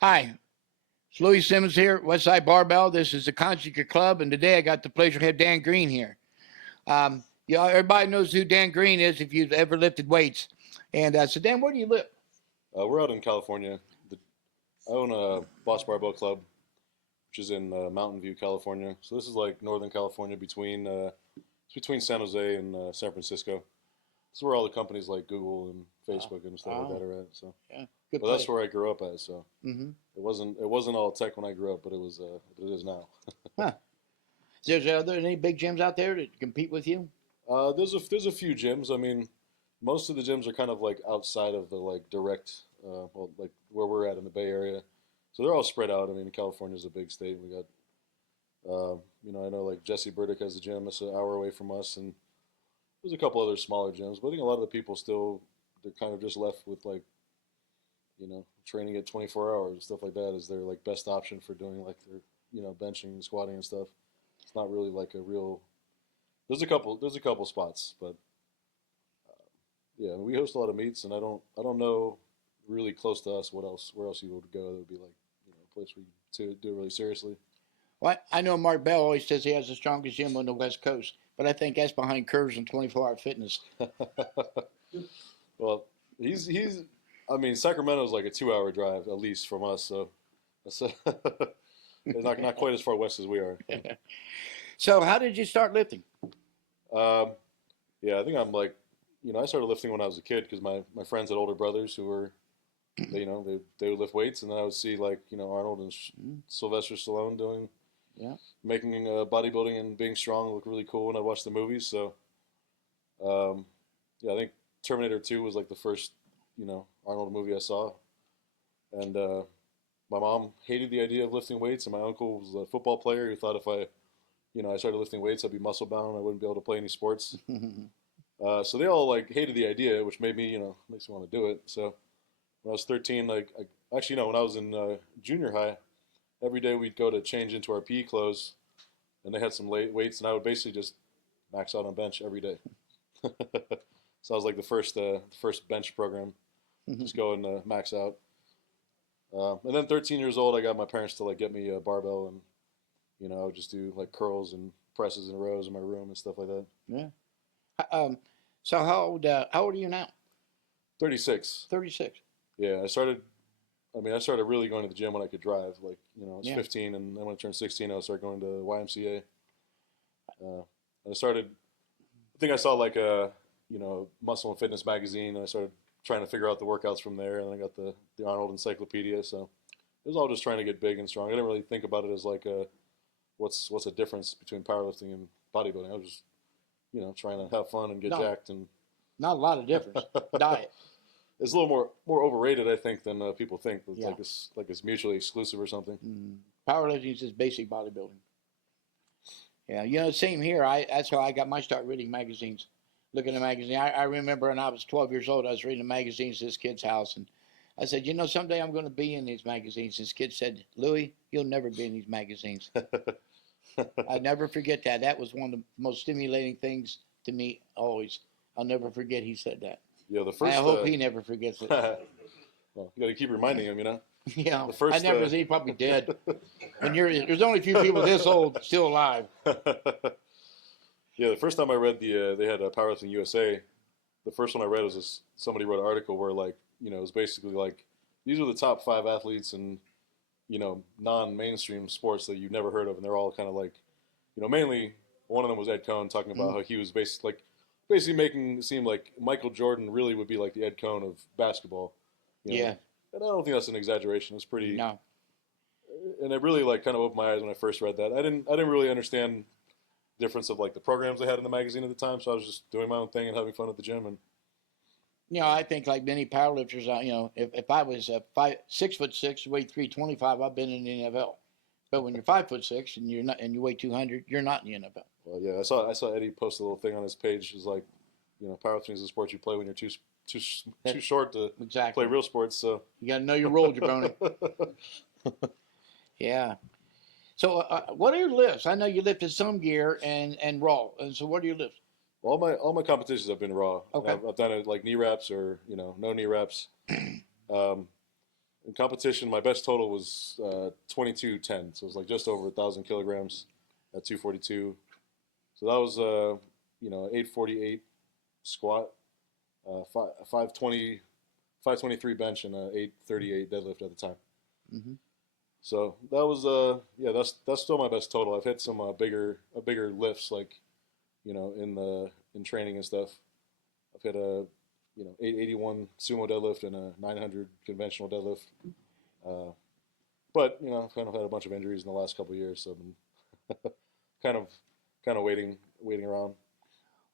Hi, it's Louis Simmons here, Westside Barbell. This is the Conjugal Club, and today I got the pleasure to have Dan Green here. Everybody knows who Dan Green is if you've ever lifted weights. And so, Dan, where do you live? We're out in California. I own a Boss Barbell Club, which is in Mountain View, California. So this is like Northern California it's between San Jose and San Francisco. This is where all the companies like Google and Facebook and stuff like Oh, that are at. So, yeah, good but that's place. where I grew up at. So Mm-hmm. it wasn't all tech when I grew up, but it is now. Huh. Are there any big gyms out there that compete with you? There's a few gyms. I mean, most of the gyms are kind of like outside of the like direct, well, like where we're at in the Bay Area. So they're all spread out. I mean, California's a big state. We got I know like Jesse Burdick has a gym that's an hour away from us, and there's a couple other smaller gyms. But I think a lot of the people still they're kind of just left with like training at 24 hours and stuff like that is their like best option for doing like their benching and squatting and stuff. It's not really like a real. There's a couple spots, but yeah, we host a lot of meets, and I don't know really close to us where else you would go that would be like a place where you to do it really seriously. Well, I know Mark Bell always says he has the strongest gym on the West Coast, but I think that's behind Curves and 24 Hour Fitness. Well, he's. I mean, Sacramento's like a 2 hour drive at least from us, so that's it's not quite as far west as we are. So, how did you start lifting? Um, yeah, I think I'm like, I started lifting when I was a kid because my friends had older brothers who were, they would lift weights, and then I would see like Arnold and Mm, Sylvester Stallone doing yeah. making bodybuilding and being strong look really cool when I watched the movies. So um, yeah, I think Terminator 2 was like the first Arnold movie I saw, and my mom hated the idea of lifting weights, and my uncle was a football player who thought if I started lifting weights, I'd be muscle bound. I wouldn't be able to play any sports. So they all like hated the idea, which made me, makes me want to do it. So when I was 13, like actually, no, when I was in junior high, every day we'd go to change into our PE clothes, and they had some late weights, and I would basically just max out on bench every day. So I was like the first bench program, just go and max out. And then 13 years old, I got my parents to like get me a barbell, and I would just do like curls and presses and rows in my room and stuff like that. Yeah. Um, so how old are you now? 36. 36. Yeah, I started really going to the gym when I could drive. Like, I was Yeah. 15, and then when I turned 16, I started going to YMCA. And I started, I think I saw like a, Muscle and Fitness magazine, and I started trying to figure out the workouts from there. And I got the Arnold Encyclopedia. So it was all just trying to get big and strong. I didn't really think about it as like what's the difference between powerlifting and bodybuilding. I was just, trying to have fun and get No, jacked. And not a lot of difference. Diet. it's a little more overrated, I think, than people think. It's Yeah. like it's mutually exclusive or something. Powerlifting is just basic bodybuilding. Yeah, same here. That's how I got my start reading magazines, looking at magazines. I remember when I was 12 years old, I was reading magazines at this kid's house, and I said, someday I'm going to be in these magazines. This kid said, Louis, you'll never be in these magazines. I never forget that. That was one of the most stimulating things to me always. I'll never forget he said that. Yeah, the I first. hope he never forgets it. Well, you got to keep reminding him. Yeah, The I first. never see. He's probably dead. When there's only a few people this old still alive. Yeah, the first time I read they had Powerlifting USA. The first one I read was somebody wrote an article where like it was basically like these are the top 5 athletes in non-mainstream sports that you've never heard of, and they're all kind of like mainly one of them was Ed Cohn talking about Mm, how he was basically making it seem like Michael Jordan really would be like the Ed Cohn of basketball, you know. yeah, And I don't think that's an exaggeration. It's pretty, no, and it really like kind of opened my eyes when I first read that. I didn't really understand the difference of like the programs they had in the magazine at the time, so I was just doing my own thing and having fun at the gym. And I think like many powerlifters, if I was 6'6", weighed 325, I've been in the NFL. But when you're 5'6" and you're not, and you weigh 200, you're not in the NFL. well, yeah, I saw Eddie post a little thing on his page. It was like, powerlifting is a sport you play when you're too too That short to play exactly. real sports. So You got to know your role, jabroni. Yeah. So what are your lifts? I know you lifted some gear and raw. And so what are your lifts? all my competitions have been raw. Okay. I've done it like knee wraps or no knee wraps. Um, in competition, my best total was 2210, so it was like just over 1,000 kilograms at 242. So that was 848 squat, 520, 523 bench, and 838 deadlift at the time. Hmm. So that was yeah, that's still my best total. I've hit some bigger lifts like in training and stuff. I've hit a 881 sumo deadlift and a 900 conventional deadlift. Uh, but I've kind of had a bunch of injuries in the last couple of years, so I've been kind of waiting around.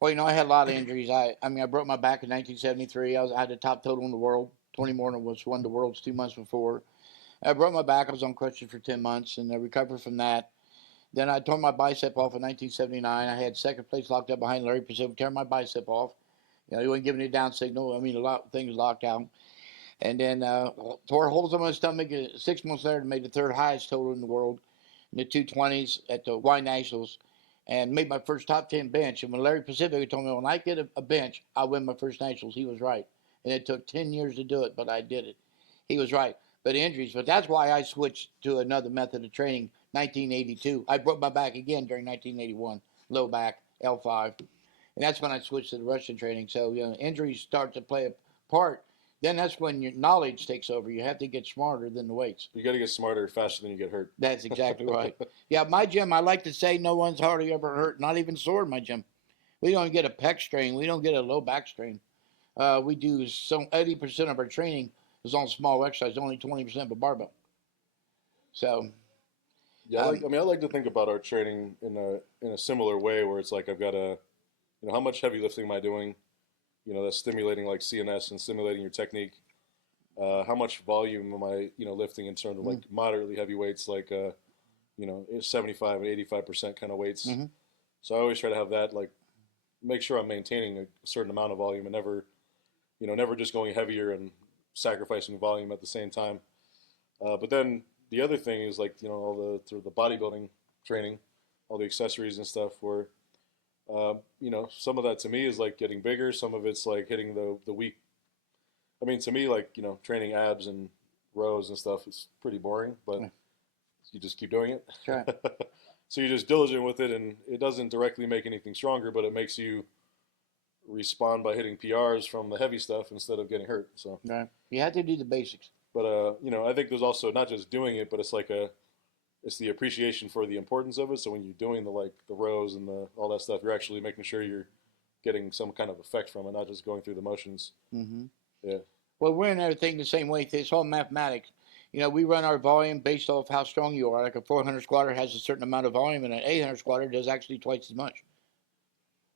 Well, I had a lot of injuries. I mean, I broke my back in 1973. I had the top total in the world. 20 Morton was won the world's 2 months before. I broke my back. I was on crutches for 10 months, and I recovered from that. Then I tore my bicep off in 1979. I had second place locked up behind Larry Pacific, tear my bicep off. He wasn't giving me a down signal. I mean, a lot of things locked out. And then tore holes in my stomach. 6 months later, made the third highest total in the world in the 220s at the Y Nationals, and made my first top 10 bench. And when Larry Pacific told me, when I get a bench, I'll win my first nationals, he was right. And it took 10 years to do it, but I did it. He was right. But injuries, but that's why I switched to another method of training. 1982, I broke my back again during 1981, low back, L5, and that's when I switched to the Russian training. So injuries start to play a part. Then that's when your knowledge takes over. You have to get smarter than the weights. You got to get smarter faster than you get hurt. That's exactly right. Yeah, my gym, I like to say no one's hardly ever hurt, not even sore in my gym. We don't get a pec strain. We don't get a low back strain. We do 80% of our training is on small exercise, only 20% of barbell. So, Yeah, I like to think about our training in a similar way, where it's like I've got how much heavy lifting am I doing? That's stimulating like CNS and stimulating your technique. How much volume am I, lifting in terms of like moderately heavy weights, like 75 and 85% kind of weights. mm-hmm. So I always try to have that, like, make sure I'm maintaining a certain amount of volume and never just going heavier and sacrificing volume at the same time. But then the other thing is like, all the sort of the bodybuilding training, all the accessories and stuff where, some of that to me is like getting bigger. Some of it's like hitting the weak. I mean, to me, like, training abs and rows and stuff is pretty boring, but you just keep doing it. Sure. So you're just diligent with it, and it doesn't directly make anything stronger, but it makes you respond by hitting PRs from the heavy stuff instead of getting hurt. So Right. You have to do the basics. but I think there's also not just doing it, but it's like it's the appreciation for the importance of it. So when you're doing the rows and all that stuff, you're actually making sure you're getting some kind of effect from it, not just going through the motions. Mm-hmm. Yeah. Well, we're in everything the same way. It's all mathematics. We run our volume based off how strong you are. Like a 400 squatter has a certain amount of volume, and an 800 squatter does actually twice as much.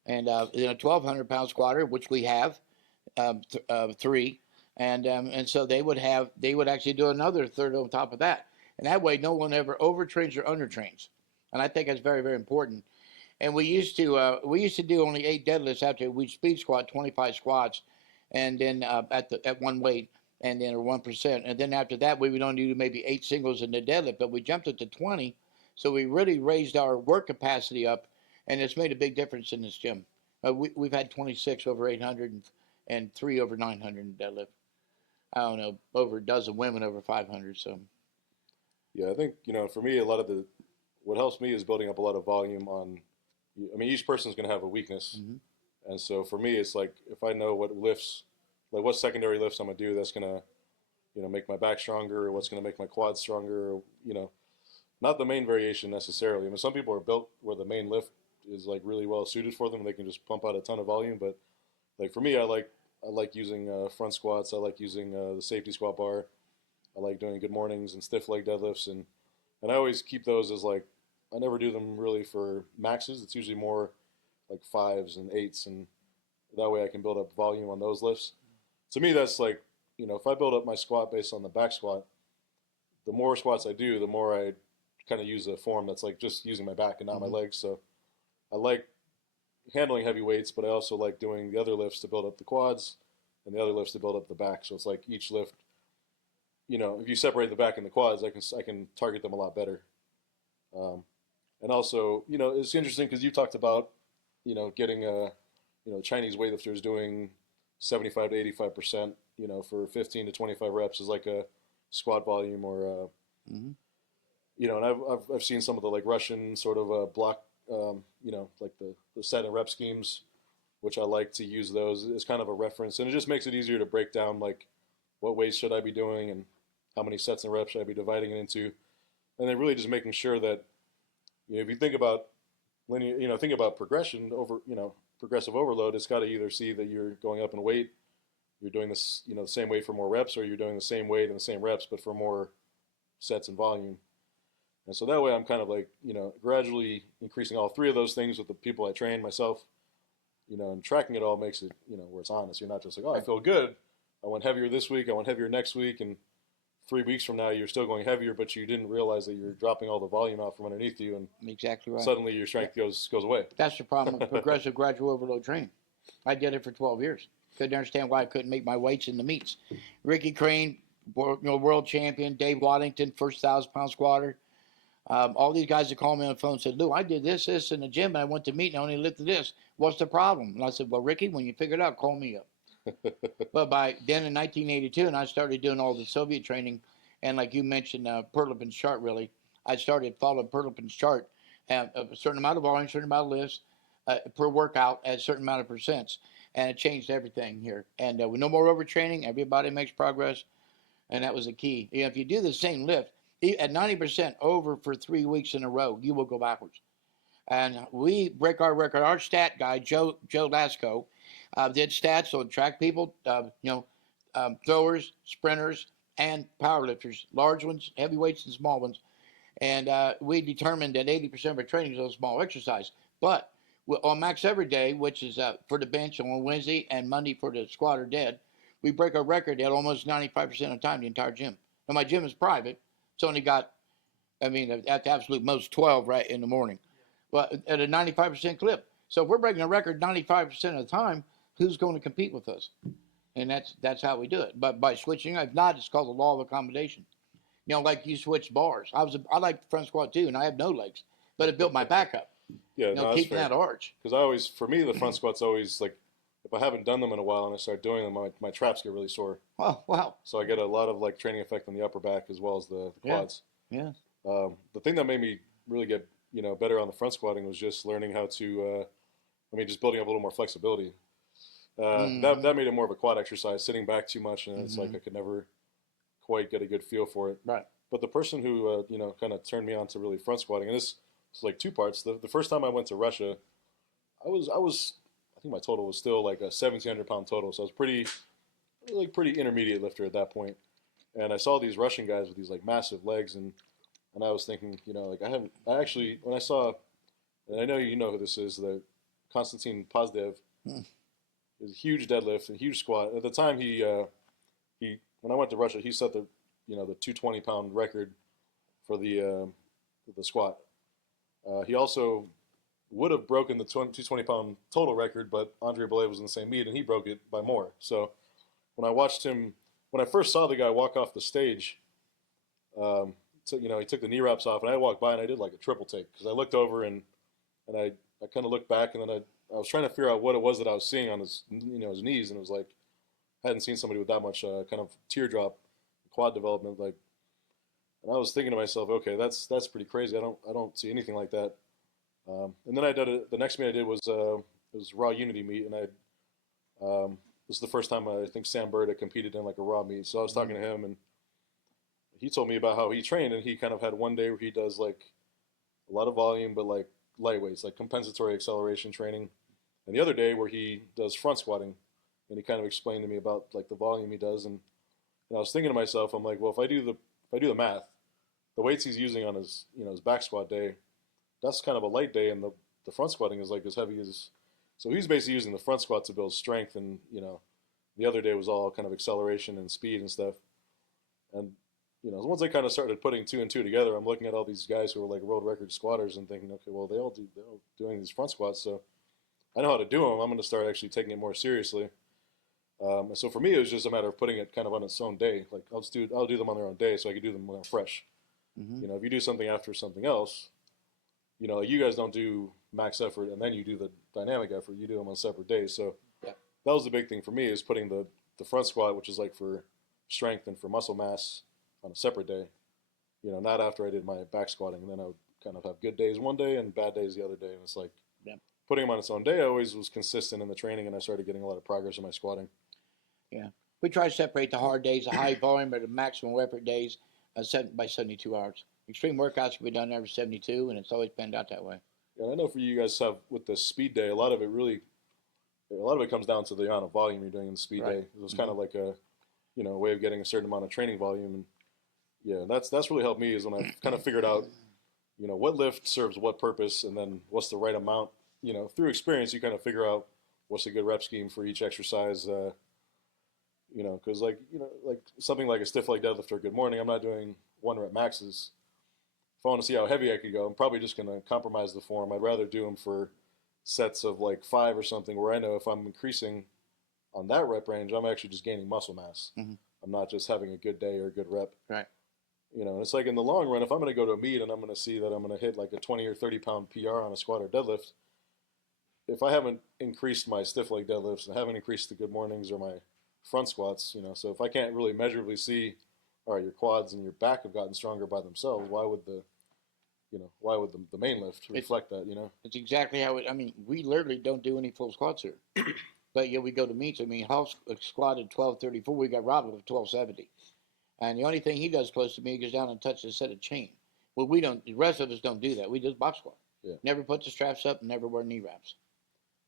And a 1,200-pound squatter, which we have, 3, and so they would actually do another third on top of that. And that way, no one ever overtrains or undertrains. And I think that's very, very important. And we used to do only 8 deadlifts after we speed squat 25 squats, and then at one weight, and then or 1%, and then after that we would only do maybe 8 singles in the deadlift, but we jumped it to 20, so we really raised our work capacity up, and it's made a big difference in this gym. We've had 26 over 800 and 3 over 900 in deadlift. I don't know, over a dozen women over 500. So. Yeah, I think for me, a lot of what helps me is building up a lot of volume on. I mean, each person's going to have a weakness, and so for me, it's like if I know what lifts, like what secondary lifts I'm gonna do, that's gonna, make my back stronger, or what's gonna make my quads stronger, or, not the main variation necessarily. I mean, some people are built where the main lift is like really well suited for them; they can just pump out a ton of volume. But like for me, I like using front squats. I like using the safety squat bar. I like doing good mornings and stiff leg deadlifts, and I always keep those as like I never do them really for maxes. It's usually more like 5s and 8s, and that way I can build up volume on those lifts. To me, that's like, if I build up my squat based on the back squat, the more squats I do, the more I kind of use a form that's like just using my back and not my legs. So I like handling heavy weights, but I also like doing the other lifts to build up the quads and the other lifts to build up the back. So it's like each lift, if you separate the back and the quads, I can target them a lot better. And also, it's interesting because you talked about, getting Chinese weightlifters doing 75 to 85%, for 15 to 25 reps is like a squat volume or Hmm. and I've seen some of the like Russian sort of block, like the set and rep schemes, which I like to use those as kind of a reference, and it just makes it easier to break down like what weights should I be doing and how many sets and reps should I be dividing it into, and then really just making sure that if you think about linear, think about progression over, progressive overload, it's got to either see that you're going up in weight, you're doing this, the same weight for more reps, or you're doing the same weight and the same reps but for more sets and volume. And so that way I'm kind of like, gradually increasing all three of those things with the people I train myself, and tracking it all makes it, where it's honest. You're not just like, oh, I feel good. I went heavier this week. I went heavier next week. And 3 weeks from now, you're still going heavier, but you didn't realize that you're dropping all the volume out from underneath you. And Exactly right. suddenly your strength goes away. That's the problem with progressive gradual overload training. I did it for 12 years. Couldn't understand why I couldn't make my weights in the meets. Ricky Crane, world champion. Dave Waddington, first 1,000-pound squatter. All these guys that called me on the phone and said, Lou, I did this in the gym, and I went to meet and I only lifted this. What's the problem? And I said, well, Ricky, when you figure it out, call me up. But by then in 1982, and I started doing all the Soviet training, and like you mentioned, Perlipin's chart, really, I started following Perlipin's chart, a certain amount of volume, certain amount of lifts per workout at a certain amount of percents. And it changed everything here. And with no more overtraining, everybody makes progress. And that was the key. If you do the same lift, at 90% over for 3 weeks in a row, you will go backwards. And we break our record. Our stat guy, Joe Lasco, did stats on track people, throwers, sprinters, and powerlifters, large ones, heavyweights, and small ones. And we determined that 80% of our training is on small exercise. But on Max Every Day, which is for the bench on Wednesday and Monday for the squat or dead, we break our record at almost 95% of the time, the entire gym. Now, my gym is private. It's only got, at the absolute most 12 right in the morning, but at a 95% clip. So if we're breaking a record 95% of the time, who's going to compete with us? And that's how we do it. But by switching, if not, it's called the law of accommodation. Like you switch bars. I like the front squat too, and I have no legs, but it built my back up. Yeah, no, that's keeping fair. that arch. Because for me, the front squat's always like, if I haven't done them in a while and I start doing them, my traps get really sore. Oh, wow. So I get a lot of like training effect on the upper back as well as the quads. Yeah. The thing that made me really get better on the front squatting was just learning how to, just building up a little more flexibility. That made it more of a quad exercise, sitting back too much, and it's like I could never quite get a good feel for it. Right. But the person who kind of turned me on to really front squatting, and this is like two parts. The first time I went to Russia, I think my total was still like a 1,700-pound total, so I was pretty intermediate lifter at that point. And I saw these Russian guys with these like massive legs, and I was thinking, I actually when I saw, and I know you know who this is, the Konstantin Pozdev, is a huge deadlift and huge squat. At the time, he when I went to Russia, he set the 220-pound record for the squat. He also would have broken the 220-pound total record, but Andrei Belayev was in the same meet, and he broke it by more. So when I first saw the guy walk off the stage, he took the knee wraps off, and I walked by, and I did like a triple take, because I looked over, and I kind of looked back, and then I was trying to figure out what it was that I was seeing on his knees, and it was like, I hadn't seen somebody with that much kind of teardrop quad development, like, and I was thinking to myself, okay, that's pretty crazy. I don't see anything like that. And then the next meet I did was Raw Unity meet, and this was the first time I think Sam Bird had competed in like a Raw meet. So I was talking to him, and he told me about how he trained, and he kind of had one day where he does like a lot of volume, but like light weights, like compensatory acceleration training, and the other day where he does front squatting, and he kind of explained to me about like the volume he does, and I was thinking to myself, I'm like, well, if I do the math, the weights he's using on his his back squat day, that's kind of a light day, and the front squatting is like as heavy as. So he's basically using the front squat to build strength, and the other day was all kind of acceleration and speed and stuff. And once I kind of started putting two and two together, I'm looking at all these guys who are like world record squatters and thinking, okay, well they're all doing these front squats, so I know how to do them. I'm going to start actually taking it more seriously. So for me, it was just a matter of putting it kind of on its own day. Like I'll do them on their own day, so I can do them when I'm fresh. Mm-hmm. If you do something after something else, like you guys don't do max effort and then you do the dynamic effort. You do them on separate days. So yeah, that was the big thing for me, is putting the front squat, which is like for strength and for muscle mass on a separate day. You know, not after I did my back squatting, and then I would kind of have good days one day and bad days the other day. And it's like Yeah. putting them on its own day. I always was consistent in the training, and I started getting a lot of progress in my squatting. Yeah. We try to separate the hard days, the high volume, or the maximum effort days by 72 hours. Extreme workouts can be done every 72, and it's always panned out that way. And I know for you guys have with the speed day, a lot of it comes down to the amount of volume you're doing in the speed Right. day. It was kind of like a, you know, way of getting a certain amount of training volume, and yeah, that's really helped me is when I kind of figured out, you know, what lift serves what purpose, and then what's the right amount. You know, through experience, you kind of figure out what's a good rep scheme for each exercise. You know, because like like something like a stiff leg deadlift or good morning, I'm not doing 1 rep maxes. If I want to see how heavy I could go, I'm probably just going to compromise the form. I'd rather do them for sets of like 5 or something, where I know if I'm increasing on that rep range, I'm actually just gaining muscle mass. Mm-hmm. I'm not just having a good day or a good rep. Right. You know, and it's like in the long run, if I'm going to go to a meet and I'm going to see that I'm going to hit like a 20 or 30 pound PR on a squat or deadlift, if I haven't increased my stiff leg deadlifts and haven't increased the good mornings or my front squats, you know, so if I can't really measurably see, all right, your quads and your back have gotten stronger by themselves, why would the main lift reflect that, you know? It's exactly how I mean, we literally don't do any full squats here. But yeah, we go to meets. I mean, House squatted 1234. We got Robert with 1270. And the only thing he does close to me, he goes down and touches a set of chain. Well, we don't, the rest of us don't do that. We just box squat. Yeah. Never put the straps up, never wear knee wraps.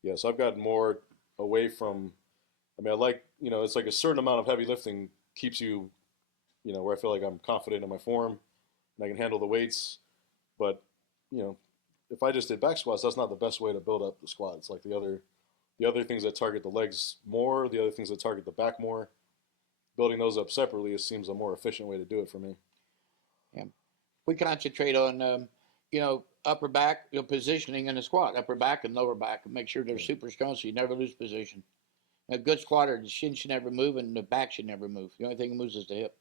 Yeah, so I've gotten more away from, I mean, I like, you know, it's like a certain amount of heavy lifting keeps you, you know, where I feel like I'm confident in my form and I can handle the weights. But, you know, if I just did back squats, that's not the best way to build up the squat. It's like the other things that target the legs more, the other things that target the back more. Building those up separately, it seems a more efficient way to do it for me. Yeah. We concentrate on, you know, upper back, you know, positioning in the squat, upper back and lower back, and make sure they're super strong so you never lose position. A good squatter, the shin should never move and the back should never move. The only thing that moves is the hip.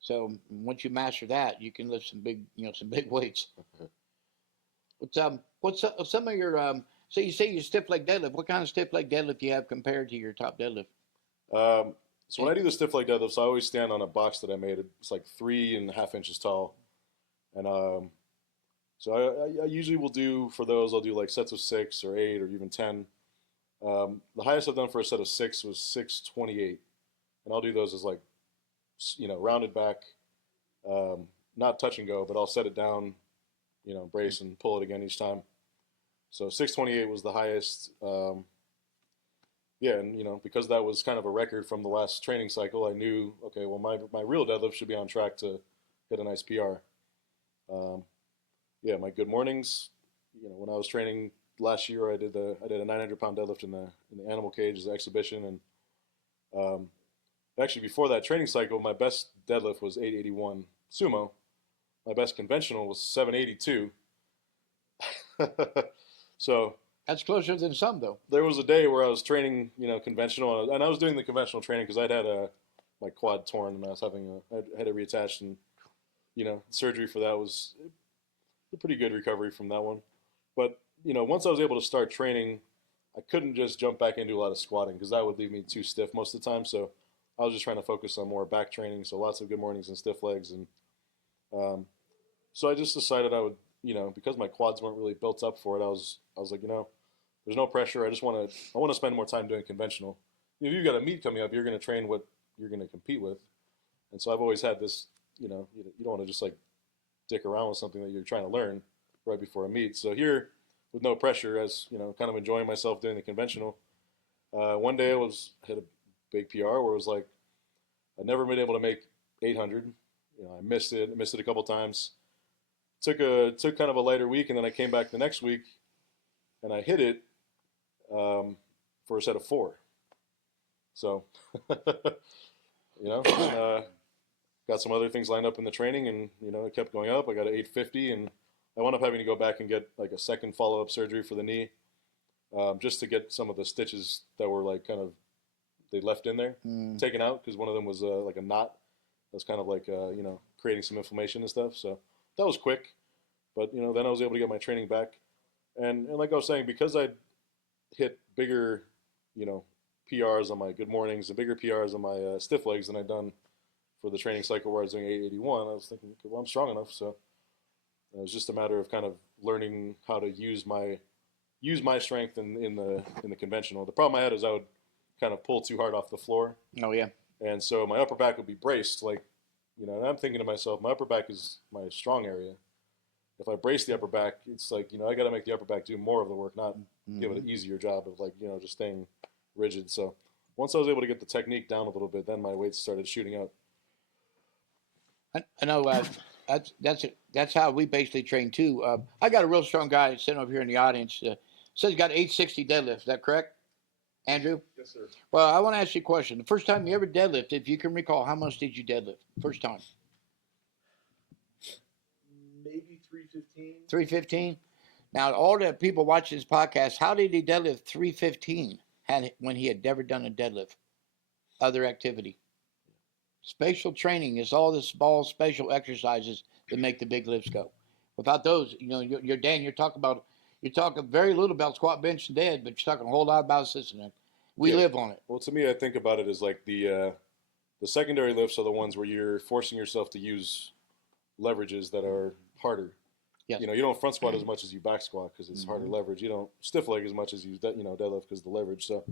So once you master that, you can lift some big weights. What's some of your so you say you stiff leg deadlift? What kind of stiff leg deadlift do you have compared to your top deadlift? So when I do the stiff leg deadlifts, I always stand on a box that I made. It's like 3.5 inches tall, and so I usually will do for those. I'll do like sets of 6 or 8 or even 10. The highest I've done for a set of 6 was 628, and I'll do those as like, you know, rounded back, not touch and go, but I'll set it down, you know, brace and pull it again each time. So 628 was the highest. Yeah, and you know, because that was kind of a record from the last training cycle, I knew, okay, well, my real deadlift should be on track to hit a nice PR. Yeah, my good mornings, you know, when I was training last year, I did a 900-pound deadlift in the animal cage as an exhibition, and actually before that training cycle, my best deadlift was 881 sumo. My best conventional was 782. So That's closer than some, though. there was a day where I was training, you know, conventional, and I was doing the conventional training because I'd had my quad torn and I was I had it reattached, and you know, surgery for that was a pretty good recovery from that one. But you know, once I was able to start training, I couldn't just jump back into a lot of squatting because that would leave me too stiff most of the time. So I was just trying to focus on more back training, so lots of good mornings and stiff legs, and so I just decided I would, you know, because my quads weren't really built up for it, I was like, you know, there's no pressure. I want to spend more time doing conventional. If you've got a meet coming up, you're going to train what you're going to compete with, and so I've always had this, you know, you don't want to just like dick around with something that you're trying to learn right before a meet. So here, with no pressure, as you know, kind of enjoying myself doing the conventional. One day I hit a big PR where it was like I'd never been able to make 800. You know, I missed it a couple times. Took kind of a lighter week, and then I came back the next week, and I hit it for a set of 4. So, you know, got some other things lined up in the training, and you know, it kept going up. I got an 850, and I wound up having to go back and get like a second follow-up surgery for the knee, just to get some of the stitches that were like kind of they left in there taken out, because one of them was like a knot that's kind of like you know, creating some inflammation and stuff. So that was quick, but you know, then I was able to get my training back, and like I was saying, because I hit bigger, you know, PRs on my good mornings and bigger PRs on my stiff legs than I'd done for the training cycle where I was doing 881, I was thinking, okay, well, I'm strong enough. So it was just a matter of kind of learning how to use my strength in the conventional. The problem I had is I would kind of pull too hard off the floor, Oh yeah. and so my upper back would be braced. Like, and I'm thinking to myself, my upper back is my strong area. If I brace the upper back, it's like, I got to make the upper back do more of the work, not give it an easier job of, like, just staying rigid. So once I was able to get the technique down a little bit, then my weights started shooting up. I know that's how we basically train too. I got a real strong guy sitting over here in the audience. Says he got 860 deadlift. Is that correct, Andrew? Yes, sir. Well, I want to ask you a question. The first time you ever deadlifted, if you can recall, how much did you deadlift? First time. Maybe 315. 315. Now, all the people watching this podcast, how did he deadlift 315 when he had never done a deadlift, other activity? Spatial training is all the small spatial exercises that make the big lifts go. Without those, you're talking very little about squat, bench, and dead, but you're talking a whole lot about system. We live on it. Well, to me, I think about it as like the secondary lifts are the ones where you're forcing yourself to use leverages that are harder. Yes. You don't front squat as much as you back squat because it's harder leverage. You don't stiff leg as much as you deadlift because of the leverage. So,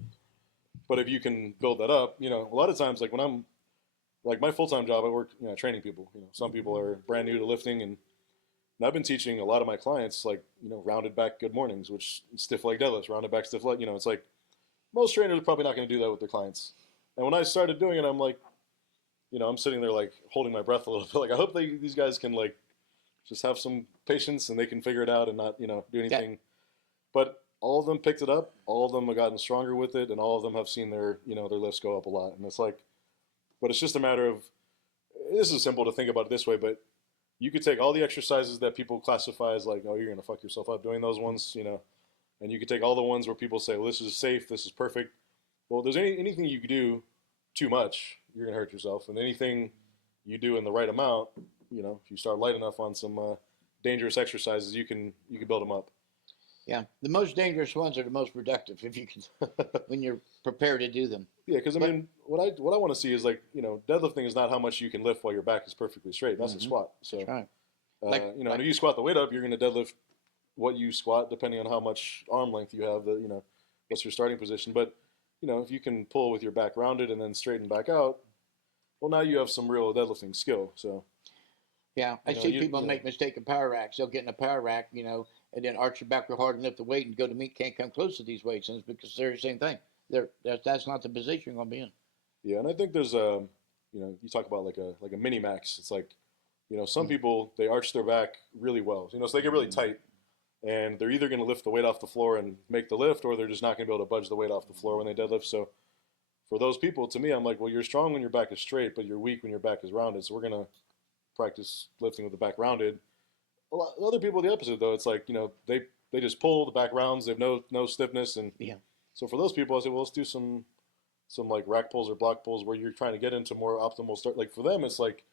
but if you can build that up, a lot of times, like when I'm like my full-time job, I work training people. Some people are brand new to lifting, and I've been teaching a lot of my clients like rounded back good mornings, which stiff leg deadlifts, rounded back stiff leg. It's like most trainers are probably not going to do that with their clients. And when I started doing it, I'm like, I'm sitting there like holding my breath a little bit. Like I hope these guys can like just have some patience and they can figure it out and not do anything. Yeah. But all of them picked it up. All of them have gotten stronger with it, and all of them have seen their their lifts go up a lot. And it's like, but it's just a matter of, this is simple to think about it this way, but you could take all the exercises that people classify as like, oh, you're going to fuck yourself up doing those ones, and you could take all the ones where people say, well, this is safe, this is perfect. Well, there's anything you do too much, you're going to hurt yourself. And anything you do in the right amount, if you start light enough on some dangerous exercises, you can build them up. Yeah, the most dangerous ones are the most productive if you can, when you're prepared to do them. Yeah, because I mean, what I want to see is like deadlifting is not how much you can lift while your back is perfectly straight. That's a squat. So, that's right. If you squat the weight up, you're going to deadlift what you squat depending on how much arm length you have. What's your starting position. But if you can pull with your back rounded and then straighten back out, well, now you have some real deadlifting skill. So. Yeah, I see people make mistake in power racks. They'll get in a power rack, and then arch your back real hard and lift the weight and go to meet, can't come close to these weights, and it's because they're the same thing. That's not the position you're going to be in. Yeah, and I think there's you talk about like a mini max. It's like, some people, they arch their back really well, so they get really tight, and they're either going to lift the weight off the floor and make the lift, or they're just not going to be able to budge the weight off the floor when they deadlift. So for those people, to me, I'm like, well, you're strong when your back is straight, but you're weak when your back is rounded. So we're going to practice lifting with the back rounded. Other people, the opposite though. It's like they just pull the back rounds. They have no stiffness, and so for those people, I say, well, let's do some like rack pulls or block pulls where you're trying to get into more optimal start. Like for them, it's like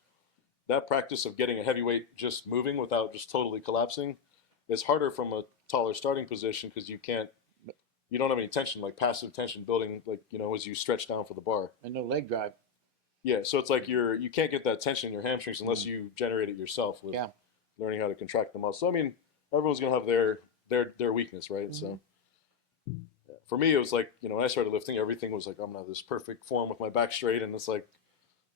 that practice of getting a heavyweight just moving without just totally collapsing is harder from a taller starting position because you don't have any tension, like passive tension building, like as you stretch down for the bar. And no leg drive. Yeah, so it's like you can't get that tension in your hamstrings unless you generate it yourself with learning how to contract the muscle. So I mean, everyone's gonna have their weakness, right? So for me, it was like when I started lifting, everything was like I'm gonna have this perfect form with my back straight, and it's like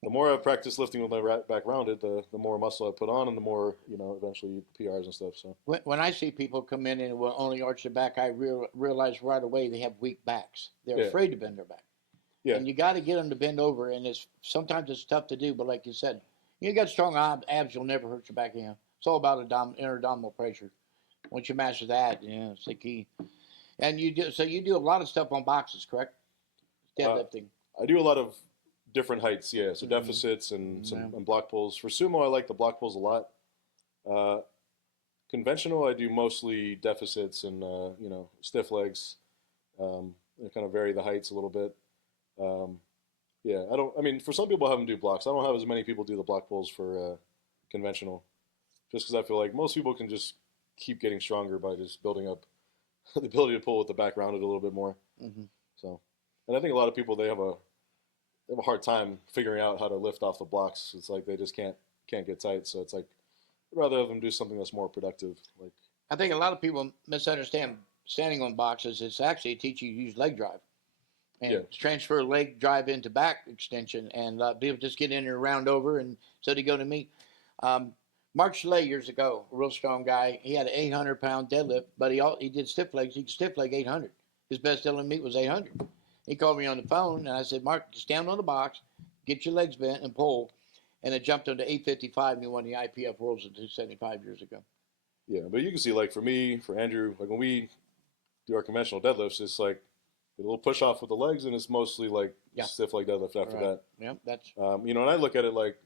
the more I practice lifting with my back rounded, the more muscle I put on, and the more eventually PRs and stuff. So when I see people come in and will only arch their back, I realize right away they have weak backs. They're afraid to bend their back. Yeah. And you got to get them to bend over, and sometimes it's tough to do. But like you said, you got strong abs, you'll never hurt your back again. It's all about inner abdominal pressure. Once you master that, it's the key. And you do a lot of stuff on boxes, correct? Deadlifting. I do a lot of different heights, yeah. So deficits and and block pulls. For sumo, I like the block pulls a lot. Conventional, I do mostly deficits and stiff legs. I kind of vary the heights a little bit. For some people I have them do blocks. I don't have as many people do the block pulls for conventional, just because I feel like most people can just keep getting stronger by just building up the ability to pull with the back rounded a little bit more. So, and I think a lot of people, they have they have a hard time figuring out how to lift off the blocks. It's like they just can't get tight. So it's like I'd rather have them do something that's more productive. Like I think a lot of people misunderstand standing on boxes. It's actually teach you to use leg drive and Yeah. transfer leg drive into back extension, and people just get in there round over, and so they go to me. Um, Mark Schley years ago, a real strong guy. He had an 800-pound deadlift, but he did stiff legs. He could stiff leg 800. His best deadlift meet was 800. He called me on the phone, and I said, Mark, stand on the box, get your legs bent, and pull. And it jumped into 855, and he won the IPF Worlds in 275 years ago. yeah, but you can see like for me, for Andrew, like when we do our conventional deadlifts, it's like a little push off with the legs, and it's mostly like Yeah. stiff leg deadlift after Right. Yeah, that's that. And I look at it like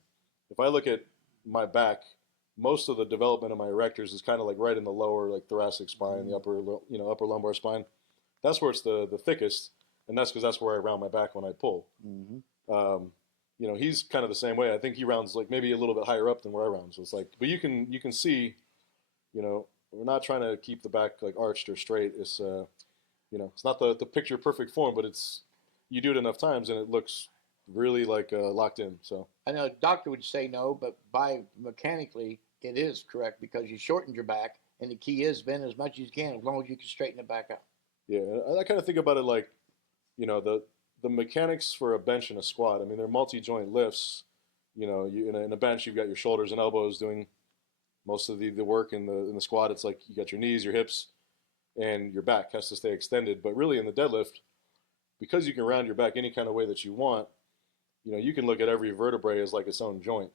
if I look at my back, most of the development of my erectors is kind of like right in the lower like thoracic spine, the upper lumbar spine. That's where it's the thickest, and that's because that's where I round my back when I pull. Um, he's kind of the same way. I think he rounds like maybe a little bit higher up than where I round. So it's like, but you can see, we're not trying to keep the back like arched or straight. It's it's not the picture perfect form, but it's you do it enough times and it looks really like locked in. So I know a doctor would say no, but biomechanically it is correct because you shortened your back, and the key is bend as much as you can, as long as you can straighten it back out. yeah, I kind of think about it like, the mechanics for a bench and a squat. I mean, they're multi-joint lifts. In a bench, you've got your shoulders and elbows doing most of the work. In the squat, it's like you got your knees, your hips, and your back has to stay extended. But really, in the deadlift, because you can round your back any kind of way that you want, you can look at every vertebrae as like its own joint.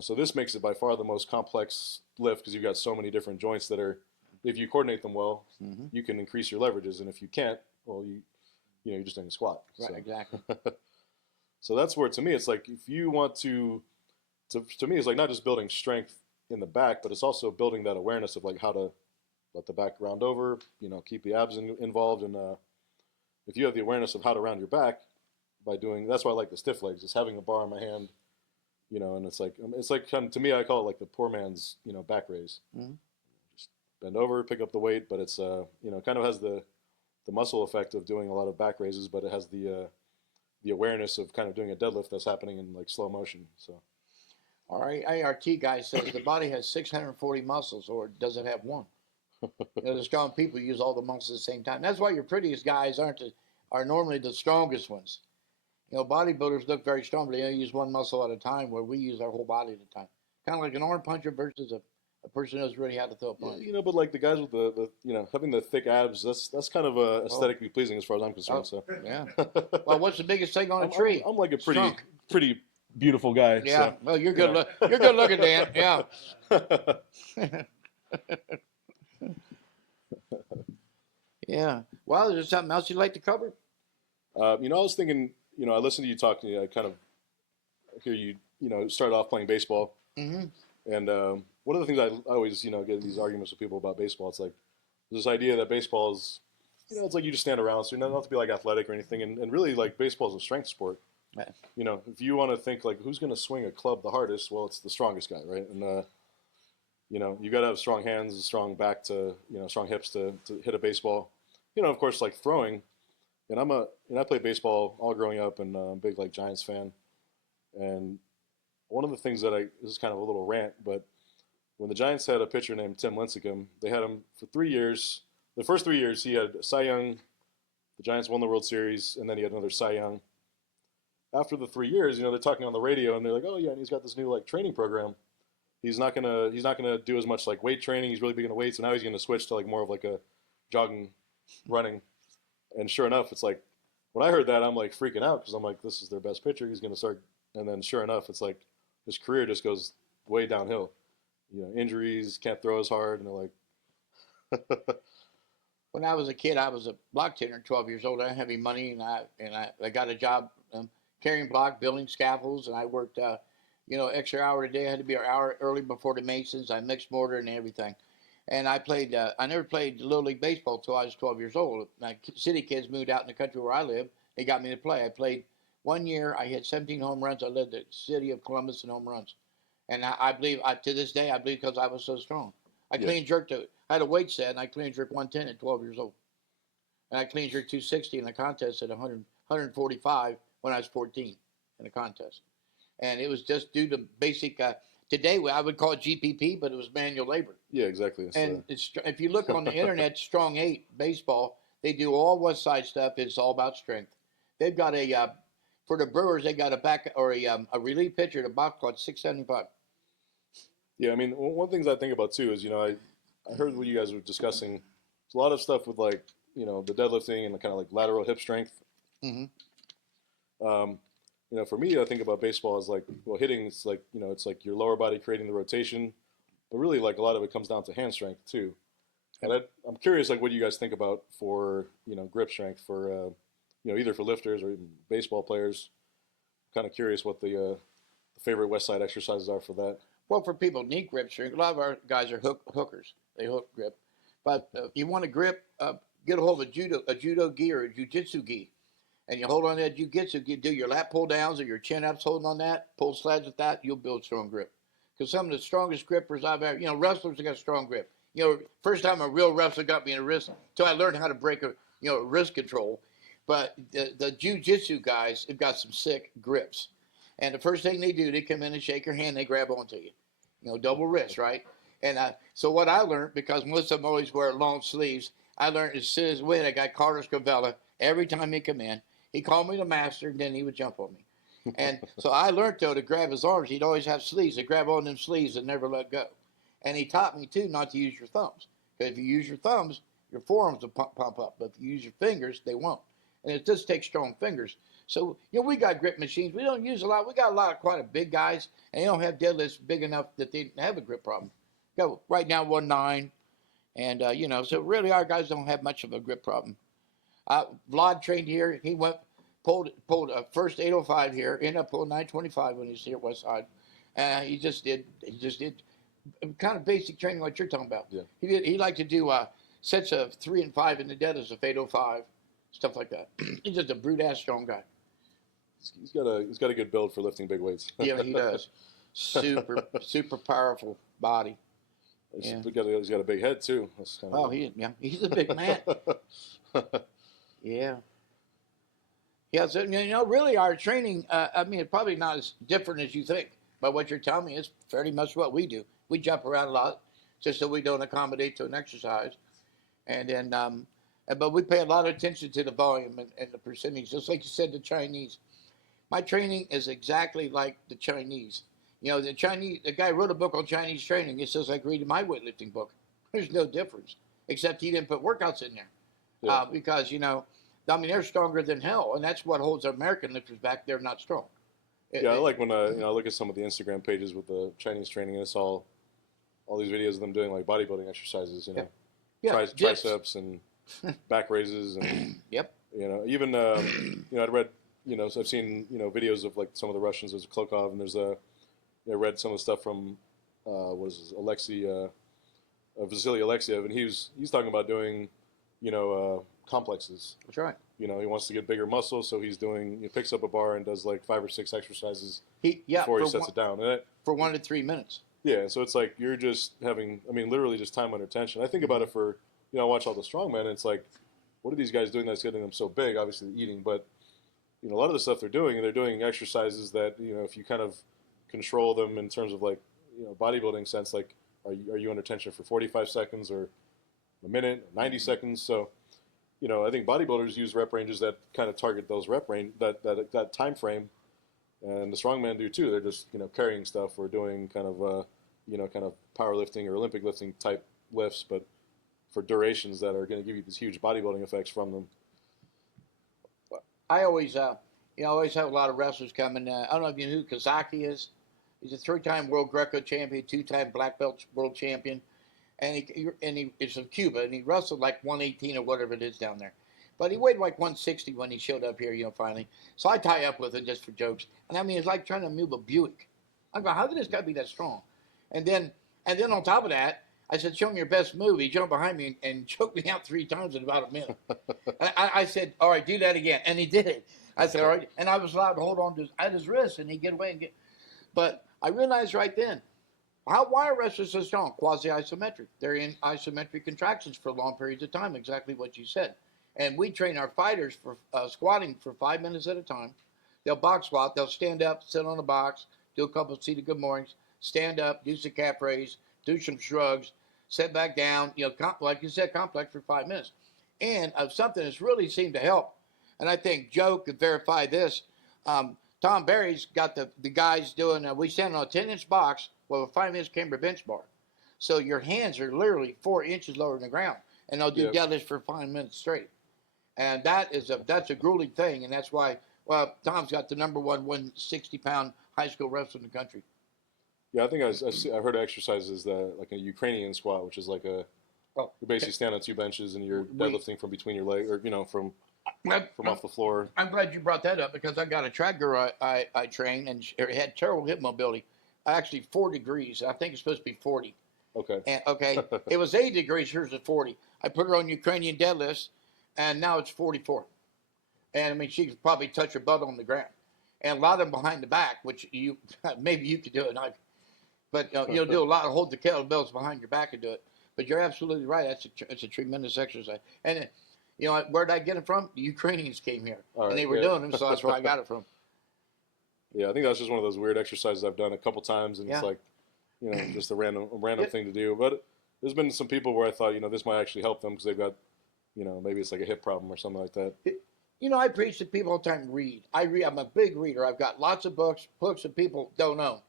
So this makes it by far the most complex lift because you've got so many different joints that are, if you coordinate them well, you can increase your leverages, and if you can't, well, you're just in a squat. Right, So. exactly. So that's where, to me, it's like if you want to me, it's like not just building strength in the back, but it's also building that awareness of like how to let the back round over, keep the abs involved. And if you have the awareness of how to round your back by doing, that's why I like the stiff legs, is having a bar in my hand, and it's like kind of, to me, I call it like the poor man's, back raise. Just bend over, pick up the weight, but it's, kind of has the muscle effect of doing a lot of back raises, but it has the awareness of kind of doing a deadlift that's happening in like slow motion. So, All right, ART guy says the body has 640 muscles, or does it have one? The strong people use all the muscles at the same time. That's why your prettiest guys are normally the strongest ones. Bodybuilders look very strong, but they only use one muscle at a time, where we use our whole body at a time. Kind of like an arm puncher versus a person who knows really how to throw a punch. yeah, but like the guys with the having the thick abs, that's kind of aesthetically pleasing as far as I'm concerned. So Yeah. Well, what's the biggest thing on a tree? I'm like a Strong. pretty beautiful guy. Yeah. So. Well, you're good. You're good looking, Dan. Yeah. Yeah. Well, is there something else you'd like to cover? I was thinking, I listened to you talk, I kind of hear you, started off playing baseball. Mm-hmm. And one of the things I always, get in these arguments with people about baseball, it's like this idea that baseball is, it's like you just stand around, so you're not to be like athletic or anything. And really, like baseball is a strength sport. Right. If you want to think like who's going to swing a club the hardest, well, it's the strongest guy, right? And, you got to have strong hands, a strong back to, strong hips to hit a baseball. Of course, like throwing. And I played baseball all growing up, and I'm a big like Giants fan. And one of the things that this is kind of a little rant, but when the Giants had a pitcher named Tim Lincecum, they had him for 3 years. The first 3 years, he had Cy Young. The Giants won the World Series, and then he had another Cy Young. After the 3 years, they're talking on the radio, and they're like, "Oh yeah, and he's got this new like training program. He's not gonna do as much like weight training. He's really big into weights, so now he's gonna switch to like more of like a jogging, running." And sure enough, it's like when I heard that, I'm like freaking out because I'm like, this is their best pitcher. He's gonna start, and then sure enough, it's like his career just goes way downhill. Injuries, can't throw as hard, and they're like. When I was a kid, I was a block tender, 12 years old. I didn't have any money, and I got a job carrying block, building scaffolds, and I worked, extra hour a day. I had to be an hour early before the Masons. I mixed mortar and everything. And I played, I never played Little League Baseball until I was 12 years old. My city kids moved out in the country where I live. They got me to play. I played 1 year. I hit 17 home runs. I led the city of Columbus in home runs. And I believe, to this day, I believe because I was so strong. I clean jerked, I had a weight set, and I clean jerked 110 at 12 years old. And I clean jerked 260 in the contest at 145 when I was 14 in a contest. And it was just due to basic, today I would call it GPP, but it was manual labor. Yeah, exactly. And if you look on the internet, Strong 8 baseball, they do all West Side stuff. It's all about strength. They've got for the Brewers, they got a relief pitcher at a box called 675. Yeah, I mean, one of the things I think about too is, I heard what you guys were discussing. There's a lot of stuff with like, the deadlifting and the kind of like lateral hip strength. Mm-hmm. For me, I think about baseball as like, well, hitting, it's like your lower body creating the rotation, but really like a lot of it comes down to hand strength too. And I'm curious, like, what do you guys think about for, grip strength for, either for lifters or even baseball players? Kind of curious what the favorite West Side exercises are for that. Well, for people who need grip strength, a lot of our guys are hookers. They hook grip. But if you want to grip, get a hold of a judo gi or a jiu-jitsu gi. And you hold on that jiu-jitsu gi, do your lat pull downs or your chin ups holding on that, pull sleds with that, you'll build strong grip. Because some of the strongest grippers I've ever, wrestlers have got strong grip. First time a real wrestler got me in a wrist, so I learned how to break wrist control. But the jiu-jitsu guys have got some sick grips. And the first thing they do, they come in and shake your hand, they grab onto you. Double wrist, right? And so what I learned, because most of them always wear long sleeves, I learned as soon as I got Carlos Cavella, every time he come in, he called me the master, and then he would jump on me. And so I learned, though, to grab his arms. He'd always have sleeves. To grab on them sleeves and never let go. And he taught me, too, not to use your thumbs. Because if you use your thumbs, your forearms will pump up. But if you use your fingers, they won't. And it does take strong fingers. So, we got grip machines. We don't use a lot. We got quite a big guys, and they don't have deadlifts big enough that they have a grip problem. Got right now 1.9. And, so really our guys don't have much of a grip problem. Vlad trained here. He pulled a first 805 here, ended up pulling 925 when he was here at West Side. He just did kind of basic training like you're talking about. Yeah. He liked to do sets of 3 and 5 in the deadlifts of 805, stuff like that. He's just a brute ass strong guy. He's got a good build for lifting big weights. Yeah, he does. Super powerful body. He's got a big head too. He's a big man. Yeah. Yeah, so, really our training, it's probably not as different as you think. But what you're telling me is fairly much what we do. We jump around a lot just so we don't accommodate to an exercise. And then, but we pay a lot of attention to the volume and the percentage. Just like you said, the Chinese. My training is exactly like the Chinese. The guy wrote a book on Chinese training. It's just like reading my weightlifting book. There's no difference, except he didn't put workouts in there. Yeah. Because, they're stronger than hell, and that's what holds American lifters back. They're not strong. I like when I look at some of the Instagram pages with the Chinese training, and it's all these videos of them doing like bodybuilding exercises, triceps and back raises, and yep. Even I'd read, so I've seen videos of like some of the Russians. There's Klokov, and there's I read some of the stuff from Vasily Alexiev, and he's talking about doing complexes. That's right. He wants to get bigger muscle, so he picks up a bar and does like 5 or 6 exercises before he sets it down. For 1 to 3 minutes. Yeah, so it's like you're just having, literally just time under tension. I think about it for, I watch all the strongmen, and it's like, what are these guys doing that's getting them so big? Obviously, eating, but, a lot of the stuff they're doing exercises that, if you kind of control them in terms of like, bodybuilding sense, like, are you under tension for 45 seconds or a minute, 90 seconds? So, I think bodybuilders use rep ranges that kind of target those rep range, that time frame, and the strongmen do too. They're just carrying stuff or doing kind of powerlifting or Olympic lifting type lifts, but for durations that are going to give you these huge bodybuilding effects from them. I always have a lot of wrestlers coming. I don't know if you know who Kazaki is. He's a 3-time world Greco champion, 2-time black belt world champion. And he is from Cuba, and he wrestled like 118 or whatever it is down there. But he weighed like 160 when he showed up here, finally. So I tie up with him just for jokes. And it's like trying to move a Buick. I go, how could this guy be that strong? And then on top of that, I said, show me your best move. He jumped behind me and choked me out 3 times in about a minute. I said, all right, do that again. And he did it. I said, all right. And I was allowed to hold on to his wrist, and he'd get away and get. But I realized right then, why are wrestlers so strong? Quasi-isometric. They're in isometric contractions for long periods of time, exactly what you said. And we train our fighters for squatting for 5 minutes at a time, they'll box squat. They'll stand up, sit on the box, do a couple of seated good mornings, stand up, do some calf raise, do some shrugs, sit back down. Like you said, complex for 5 minutes. And something that's really seemed to help, and I think Joe could verify this. Tom Barry's got the guys doing. We stand on a 10-inch box with a 5-inch camber bench bar, so your hands are literally 4 inches lower than the ground, and they'll do Yep. deadlifts for 5 minutes straight. And that's a grueling thing, and that's why. Well, Tom's got the number one 160-pound high school wrestler in the country. Yeah, I think I've heard of exercises that like a Ukrainian squat, which is like a Oh, you basically stand on 2 benches and you're We- deadlifting from between your legs, or from I'm, off the floor. I'm glad you brought that up because I got a track girl I trained, and she had terrible hip mobility. Actually, 4 degrees. I think it's supposed to be 40. Okay. And okay, it was 80 degrees. Hers is 40. I put her on Ukrainian deadlifts, and now it's 44. And I mean, she could probably touch her butt on the ground, and a lot of them behind the back, which you maybe you could do it. But you'll do a lot of hold the kettlebells behind your back and do it. But you're absolutely right. It's a tremendous exercise. And where'd I get it from? The Ukrainians came here, All right, and they were yeah. doing them, so that's where I got it from. Yeah, I think that's just one of those weird exercises I've done a couple times, and Yeah. it's like, just a random thing to do. But there's been some people where I thought, this might actually help them because they've got, maybe it's like a hip problem or something like that. I preach to people all the time. Read. I read. I'm a big reader. I've got lots of books that people don't own.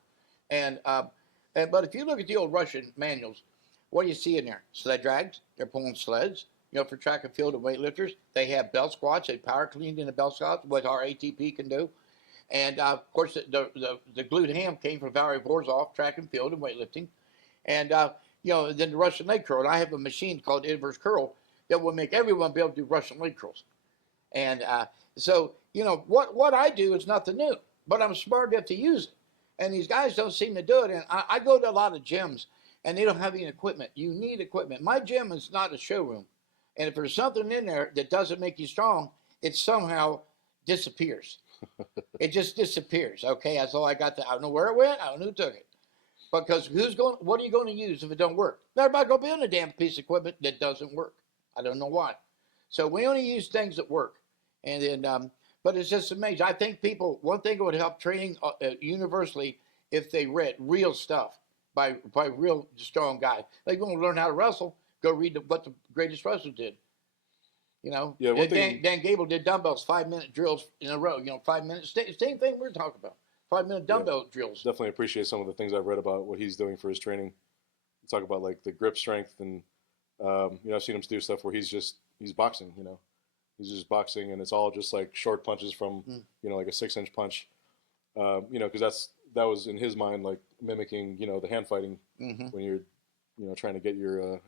But if you look at the old Russian manuals, what do you see in there? Sled drags. They're pulling sleds. For track and field and weightlifters, they have belt squats. They power cleaned in the belt squats, what our ATP can do. And of course, the glued ham came from Valery Borzov, track and field and weightlifting. And then the Russian leg curl. And I have a machine called Inverse Curl that will make everyone be able to do Russian leg curls. And so, what I do is nothing new, but I'm smart enough to use it. And these guys don't seem to do it. And I go to a lot of gyms, and they don't have any equipment. You need equipment. My gym is not a showroom. And if there's something in there that doesn't make you strong, it somehow disappears. It just disappears. Okay, that's all I got. I don't know where it went. I don't know who took it. Because what are you going to use if it don't work? Everybody go build a damn piece of equipment that doesn't work. I don't know why. So we only use things that work. And then, but it's just amazing. I think one thing that would help training universally if they read real stuff by real strong guys. Like, you want to learn how to wrestle, go read what the greatest wrestlers did. Yeah, one thing. Dan Gable did dumbbells, 5-minute drills in a row. 5 minutes. Same thing we're talking about. 5-minute dumbbell drills. Definitely appreciate some of the things I've read about what he's doing for his training. Talk about like the grip strength, and I've seen him do stuff where he's boxing. He's just boxing, and it's all just like short punches from like a 6-inch punch. Because that was in his mind like mimicking the hand fighting when you're trying to get your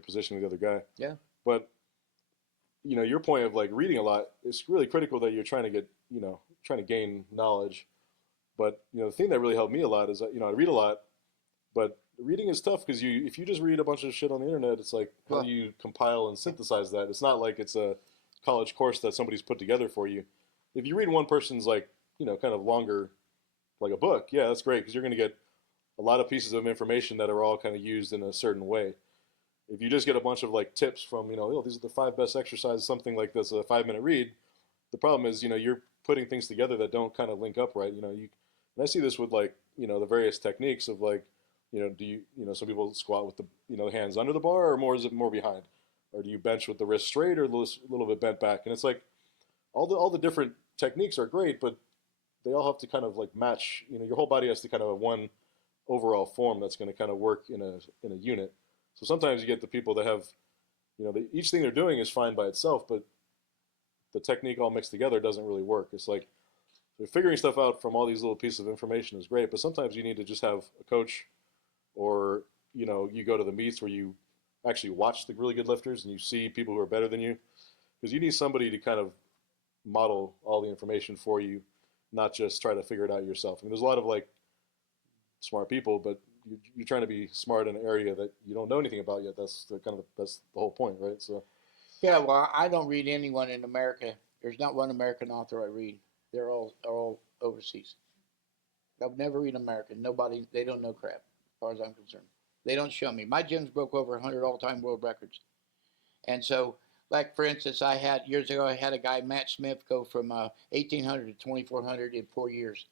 position with the other guy. Yeah. But your point of like reading a lot, it's really critical that you're trying to gain knowledge. But the thing that really helped me a lot is that I read a lot, but reading is tough because if you just read a bunch of shit on the internet, it's like how do you compile and synthesize that? It's not like it's a college course that somebody's put together for you. If you read one person's like kind of longer, like a book, yeah, that's great because you're going to get a lot of pieces of information that are all kind of used in a certain way. If you just get a bunch of like tips from these are the 5 best exercises, something like this, a 5-minute read, the problem is you're putting things together that don't kind of link up right. And I see this with like the various techniques of like do you some people squat with the hands under the bar, or is it more behind, or do you bench with the wrist straight or a little bit bent back? And it's like all the different techniques are great, but they all have to kind of like match. Your whole body has to kind of have one overall form that's going to kind of work in a unit. So sometimes you get the people that have, each thing they're doing is fine by itself, but the technique all mixed together doesn't really work. It's like they're figuring stuff out from all these little pieces of information is great, but sometimes you need to just have a coach, or you go to the meets where you actually watch the really good lifters and you see people who are better than you, because you need somebody to kind of model all the information for you, not just try to figure it out yourself. I mean, there's a lot of like smart people, but you're trying to be smart in an area that you don't know anything about yet. That's the whole point, right? So, Yeah, well, I don't read anyone in America. There's not one American author I read. They're all overseas. I've never read American. Nobody, they don't know crap, as far as I'm concerned. They don't show me. My gym's broke over 100 all-time world records. And so like for instance, I had years ago. I had a guy, Matt Smith, go from 1800 to 2400 in 4 years.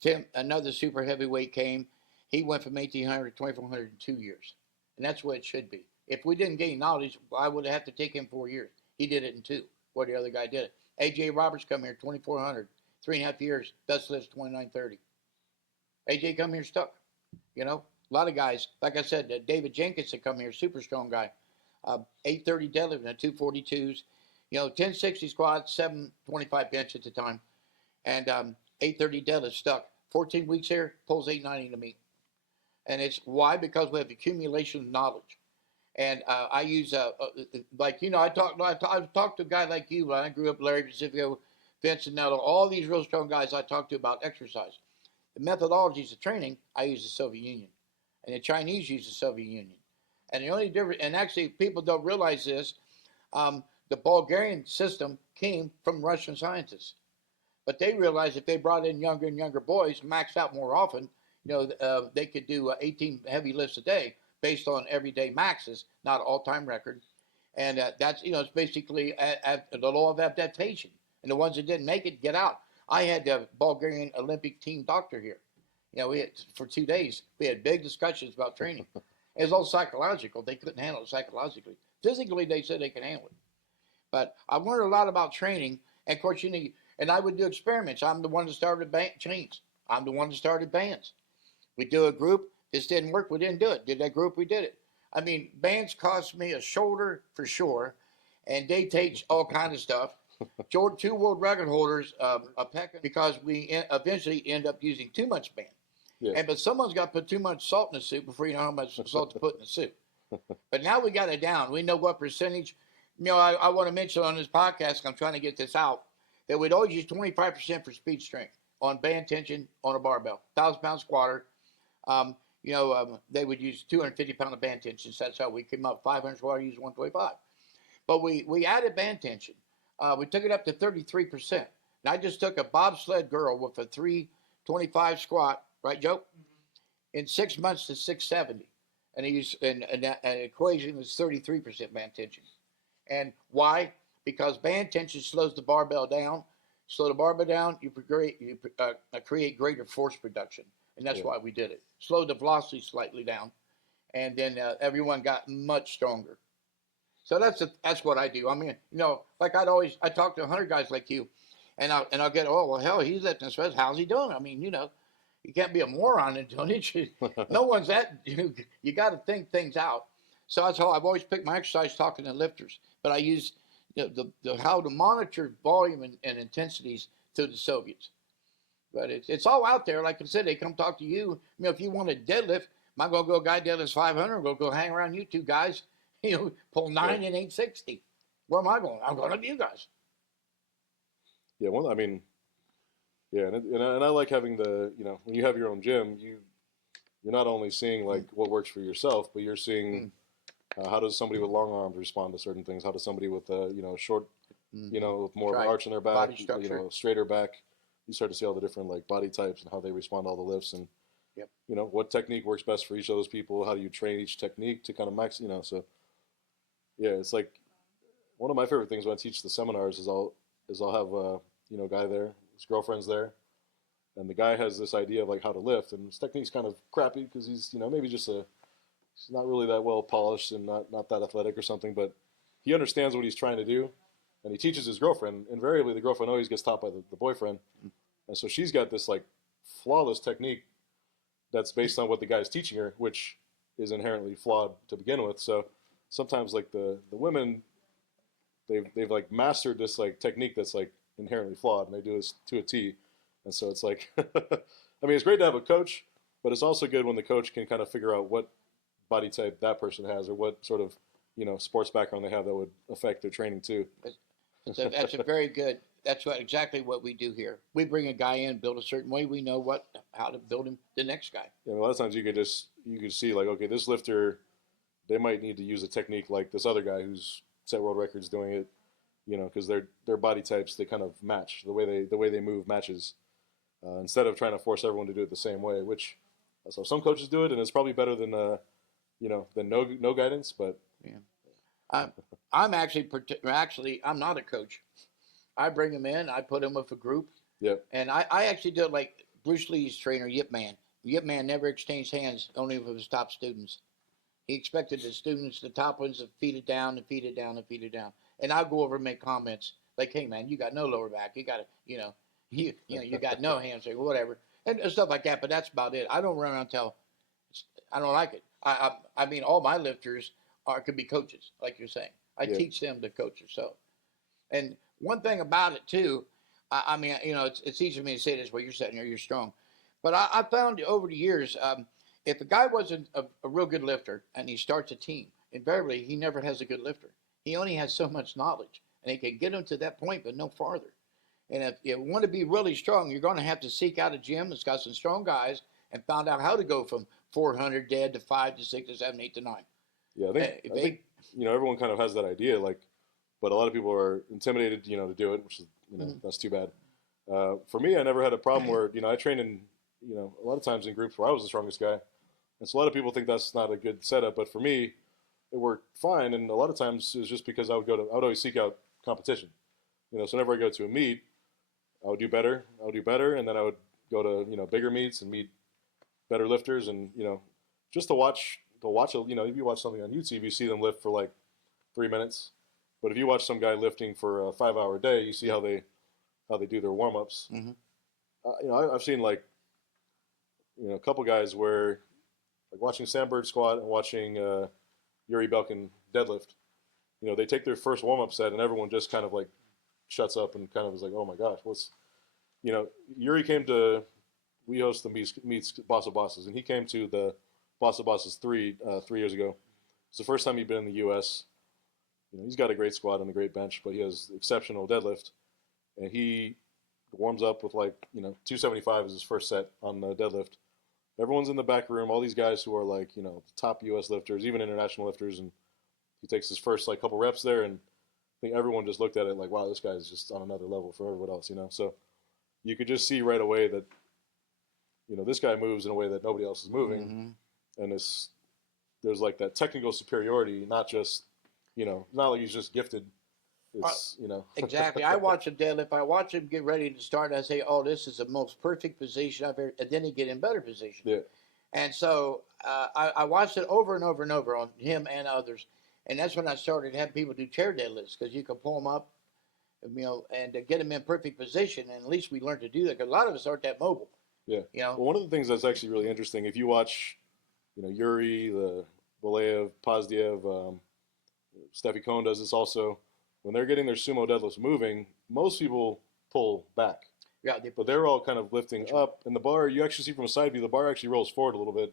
Tim, another super heavyweight came. He went from 1800 to 2400 in 2 years, and that's what it should be. If we didn't gain knowledge, I would have to take him 4 years. He did it in two. Where the other guy did it. AJ Roberts come here 2400, 3.5 years. Best lives 2930. AJ come here stuck. You know, a lot of guys, like I said, David Jenkins had come here, super strong guy. 830 deadlift and 242s. You know, 1060 squats, 725 bench at the time, and 830 deadlift stuck. 14 weeks here, pulls 890 to meet. And it's why? Because we have accumulation of knowledge. And I use, like, you know, I talked to a guy like you when I grew up, Larry Pacifico, Vincent Nettle, all these real strong guys I talked to about exercise. The methodologies of training, I use the Soviet Union. And the Chinese use the Soviet Union. And the only difference, and actually people don't realize this, the Bulgarian system came from Russian scientists. But they realized if they brought in younger and younger boys, maxed out more often, you know, they could do 18 heavy lifts a day based on everyday maxes, not all-time record. And that's, you know, it's basically the law of adaptation. And the ones that didn't make it, get out. I had the Bulgarian Olympic team doctor here. You know, we had, for 2 days, we had big discussions about training. It was all psychological. They couldn't handle it psychologically. Physically, they said they could handle it. But I learned a lot about training. And of course, you know, and I would do experiments. I'm the one that started chains. I'm the one that started bands. We do a group. This didn't work. We didn't do it. Did that group? We did it. I mean, bands cost me a shoulder for sure, and they teach all kinds of stuff. 2 world record holders, a peck, because we eventually end up using too much band. Yeah. And but someone's got to put too much salt in the soup before you know how much salt to put in the soup. But now we got it down. We know what percentage. You know, I want to mention on this podcast, I'm trying to get this out, that we'd always use 25% for speed strength on band tension on a barbell. 1,000-pound squatter. You know, they would use 250-pound of band tension. So that's how we came up. 500 squatter used 125. But we added band tension. We took it up to 33%. And I just took a bobsled girl with a 325 squat, right, Joe? Mm-hmm. In 6 months to 670. And he used an equation was 33% band tension. And why? Because band tension slows the barbell down. Slow the barbell down, you create greater force production. And that's why we did it. Slow the velocity slightly down. And then everyone got much stronger. So that's what I do. I mean, you know, like I talk to 100 guys like you, and I'll get, oh, well, hell, he's lifting spreads. How's he doing? I mean, you know, you can't be a moron in doing it. No one's that. You got to think things out. So that's how I've always picked my exercise talking to lifters. But I use the how to monitor volume and intensities to the Soviets. But it's all out there. Like I said, they come talk to you. I mean, if you want a deadlift, am I going to go guy deadlifts 500? Or go hang around you two guys, you know, pull 9 and 860. Where am I going? I'm going to you guys. Yeah, well, I mean, yeah, and I like having the, you know, when you have your own gym, you're not only seeing like what works for yourself, but you're seeing how does somebody with long arms respond to certain things? How does somebody with you know, short, you know, with more of an arch in their back, you know, straighter back, you start to see all the different like body types and how they respond to all the lifts and you know, what technique works best for each of those people. How do you train each technique to kind of max, you know? So yeah, it's like one of my favorite things when I teach the seminars is I'll have a, you know, guy there, his girlfriend's there, and the guy has this idea of like how to lift, and his technique's kind of crappy because he's, you know, maybe just he's not really that well polished and not that athletic or something, but he understands what he's trying to do, and he teaches his girlfriend. Invariably, the girlfriend always gets taught by the boyfriend, and so she's got this like flawless technique that's based on what the guy's teaching her, which is inherently flawed to begin with. So sometimes like the women, they've like mastered this like technique that's like inherently flawed, and they do this to a T. And so it's like, I mean, it's great to have a coach, but it's also good when the coach can kind of figure out what body type that person has or what sort of, you know, sports background they have that would affect their training too. That's a very good. That's exactly what we do here. We bring a guy in, build a certain way. We know how to build him the next guy. Yeah, a lot of times you could see like, okay, this lifter, they might need to use a technique like this other guy who's set world records doing it, you know, because their body types, they kind of match the way they move matches. Instead of trying to force everyone to do it the same way, which so some coaches do it, and it's probably better than you know, than no guidance. But yeah, I'm actually I'm not a coach. I bring them in. I put them with a group. Yep. And I actually do it like Bruce Lee's trainer, Yip Man. Yip Man never exchanged hands, only with his top students. He expected the students, the top ones, to feed it down and feed it down and feed it down. And I'll go over and make comments like, "Hey man, you got no lower back. You got to, you got no hamstring, whatever," and stuff like that. But that's about it. I don't run around and tell. I don't like it. I mean, all my lifters could be coaches, like you're saying. I teach them to coach themselves. And one thing about it too, I mean, it's easy for me to say this while you're sitting there, you're strong. But I found over the years, if a guy wasn't a real good lifter and he starts a team, invariably he never has a good lifter. He only has so much knowledge, and he can get him to that point, but no farther. And if you want to be really strong, you're going to have to seek out a gym that's got some strong guys and find out how to go from 400 dead to 5 to 6 to 7, 8 to 9. Yeah, I think everyone kind of has that idea, like, but a lot of people are intimidated, to do it, which is, that's too bad. For me, I never had a problem where, I trained in, a lot of times in groups where I was the strongest guy. And so a lot of people think that's not a good setup, but for me, it worked fine. And a lot of times it was just because I would always seek out competition. So whenever I go to a meet, I would do better. And then I would go to, bigger meets and meet better lifters. And, just to watch, if you watch something on YouTube, you see them lift for like 3 minutes. But if you watch some guy lifting for a 5-hour day, you see how they do their warm-ups. Mm-hmm. I've seen like, a couple guys where, like watching Sam Bird squat and watching Yuri Belkin deadlift, they take their first warm-up set and everyone just kind of like shuts up and kind of is like, oh my gosh, Yuri we host the meets Boss of Bosses, and he came to the Boss of Bosses 3 years ago. It's the first time he'd been in the U.S. He's got a great squat and a great bench, but he has exceptional deadlift, and he warms up with like 275 as his first set on the deadlift. Everyone's in the back room, all these guys who are like top U.S. lifters, even international lifters, and he takes his first like couple reps there, and I think everyone just looked at it like, wow, this guy's just on another level for everyone else, So you could just see right away that this guy moves in a way that nobody else is moving, and there's like that technical superiority, not just not like he's just gifted. It's Exactly. I watch him deadlift. I watch him get ready to start. I say, "Oh, this is the most perfect position I've ever." And then he get in better position. Yeah. And so I watched it over and over and over on him and others, and that's when I started having people do chair deadlifts because you can pull them up, and to get them in perfect position. And at least we learned to do that because a lot of us aren't that mobile. Yeah. Well, one of the things that's actually really interesting, if you watch, Yuri, the Belayev, Pozdiev, Steffi Cohen does this also. When they're getting their sumo deadlifts moving, most people pull back. Yeah. But they're all kind of lifting up. And the bar, you actually see from a side view, the bar actually rolls forward a little bit,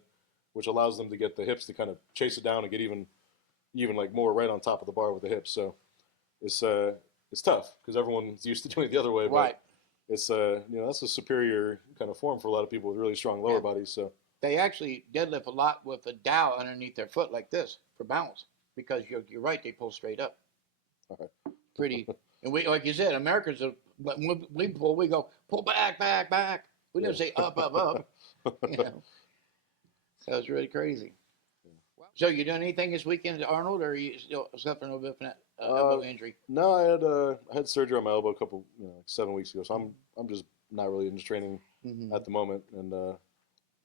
which allows them to get the hips to kind of chase it down and get even like more right on top of the bar with the hips. So it's tough because everyone's used to doing it the other way. Right. But it's that's a superior kind of form for a lot of people with really strong lower bodies. So they actually deadlift a lot with a dowel underneath their foot like this for balance because you're right, they pull straight up. Pretty, and we, like you said, Americans, when we pull, we go pull back. We never say up. So it's really crazy. So you doing anything this weekend, Arnold, or are you still suffering a little bit from that elbow injury? No, I had surgery on my elbow a couple 7 weeks ago, so I'm just not really into training at the moment, and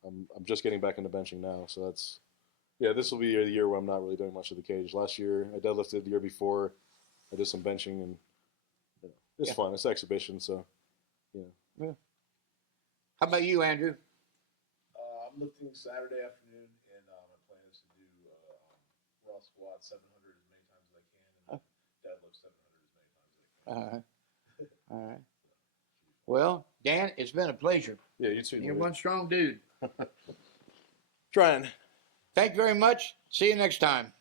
I'm just getting back into benching now. So this will be the year where I'm not really doing much of the cage. Last year I deadlifted. The year before I did some benching, and it's fun. It's exhibition, so yeah. How about you, Andrew? I'm lifting Saturday afternoon, and my plan is to do raw squat 700 as many times as I can, and deadlift 700 as many times as I can. All right. Well, Dan, it's been a pleasure. Yeah, you too. You're one strong dude. Trying. Thank you very much. See you next time.